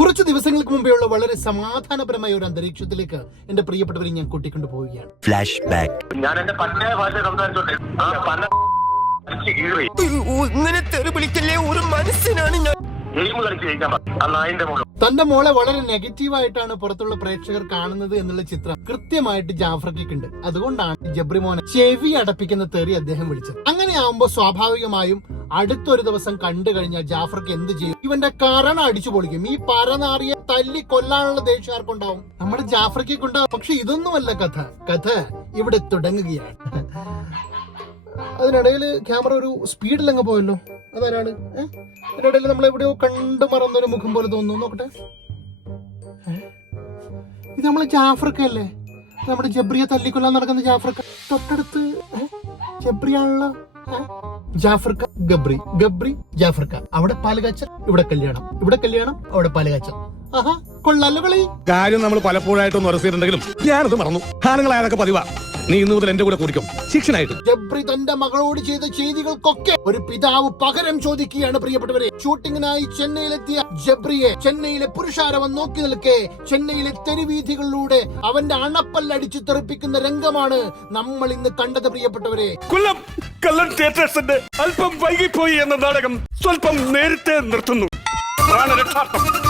കുറച്ച് ദിവസങ്ങൾക്ക് മുമ്പെയുള്ള വളരെ സമാധാനപരമായ ഒരു അന്തരീക്ഷത്തിലേക്ക് എന്റെ പ്രിയപ്പെട്ടവരെ ഞാൻ കൂട്ടിക്കൊണ്ടു പോവുകയാണ്. Flashback. ഞാൻ എന്റെ പന്നയ ഭാഷ സംസാരിച്ചോട്ടെ? ആ പന്ന അടിച്ച് ഇങ്ങനെ തെറി വിളിക്കല്ലേ? ഒരു മനസ്സിനാണ് ഞാൻ. തന്റെ മോളെ വളരെ നെഗറ്റീവായിട്ടാണ് പുറത്തുള്ള പ്രേക്ഷകർ കാണുന്നത് എന്നുള്ള ചിത്രം കൃത്യമായിട്ട് ജാഫ്രക്കുണ്ട്. അതുകൊണ്ടാണ് ജബ്രിമോനെ ചെവി അടപ്പിക്കുന്ന തെറി അദ്ദേഹം വിളിച്ചത്. അങ്ങനെയാവുമ്പോ സ്വാഭാവികമായും അടുത്തൊരു ദിവസം കണ്ടു കഴിഞ്ഞാൽ ജാഫർക്ക് എന്ത് ചെയ്യും? ഇവന്റെ കരണ അടിച്ചു പൊളിക്കും. ഈ പരനാറിയ തല്ലി കൊല്ലാനുള്ള ദേഷ്യം ആർക്കുണ്ടാവും? നമ്മുടെ ജാഫ്രക്കൊക്കെ ഉണ്ടാവും. പക്ഷെ ഇതൊന്നുമല്ല കഥ. കഥ ഇവിടെ തുടങ്ങുകയാണ്. അതിനിടയിൽ ക്യാമറ ഒരു സ്പീഡിൽ അങ്ങ് പോയല്ലോ. അതാരാണ്? ഏഹ് അതിനിടയിൽ നമ്മൾ എവിടെയോ കണ്ടു മറന്നൊരു മുഖം പോലെ തോന്നുന്നു. നോക്കട്ടെ. ഇത് നമ്മളെ ജാഫ്രിക്ക നമ്മുടെ ജബ്രിയെ തല്ലിക്കൊല്ലാൻ നടക്കുന്ന ജാഫ്രിക്ക. തൊട്ടടുത്ത്? ജബ്രിയാണല്ലോ. ഏ? ജാഫ്രിക്ക ഗബ്രി. ഗബ്രി ജാഫർക്ക അവിടെ പാലുകാച്ചൽ ഇവിടെ കല്യാണം. ഇവിടെ കല്യാണം അവിടെ പാലുകാച്ചൽ ആഹാ കൊള്ളാലോ കളി. കാര്യം നമ്മൾ പലപ്പോഴായിട്ടൊന്ന് ഉറച്ചിട്ടുണ്ടെങ്കിലും ഞാനത് മറന്നു. ആണുങ്ങളായതൊക്കെ പതിവാ. നീ ഇന്ന് മുതൽ എന്റെ കൂടെ കുടിക്കും. ശിക്ഷനായിട്ട്. ജബ്രി തന്റെ മകളോട് ചെയ്ത ചെയ്തികൾക്കൊക്കെ ഒരു പിതാവ് പകരം ചോദിക്കുകയാണ് പ്രിയപ്പെട്ടവരെ. ഷൂട്ടിങ്ങിനായി ചെന്നൈയിലെത്തിയ ജബ്രിയെ ചെന്നൈയിലെ പുരുഷാരവം നോക്കി നിൽക്കെ ചെന്നൈയിലെ തെരുവീഥികളിലൂടെ അവന്റെ അണപ്പല്ലടിച്ചു തെറിപ്പിക്കുന്ന രംഗമാണ് നമ്മൾ ഇന്ന് കണ്ടത് പ്രിയപ്പെട്ടവരെ. കൊല്ലം കല്ലൻ തിയേറ്റേഴ്സിന്റെ അല്പം വൈകിപ്പോയി എന്ന നാടകം സ്വല്പം നേരത്തെ നിർത്തുന്നു. പ്രാണരക്ഷാർത്ഥം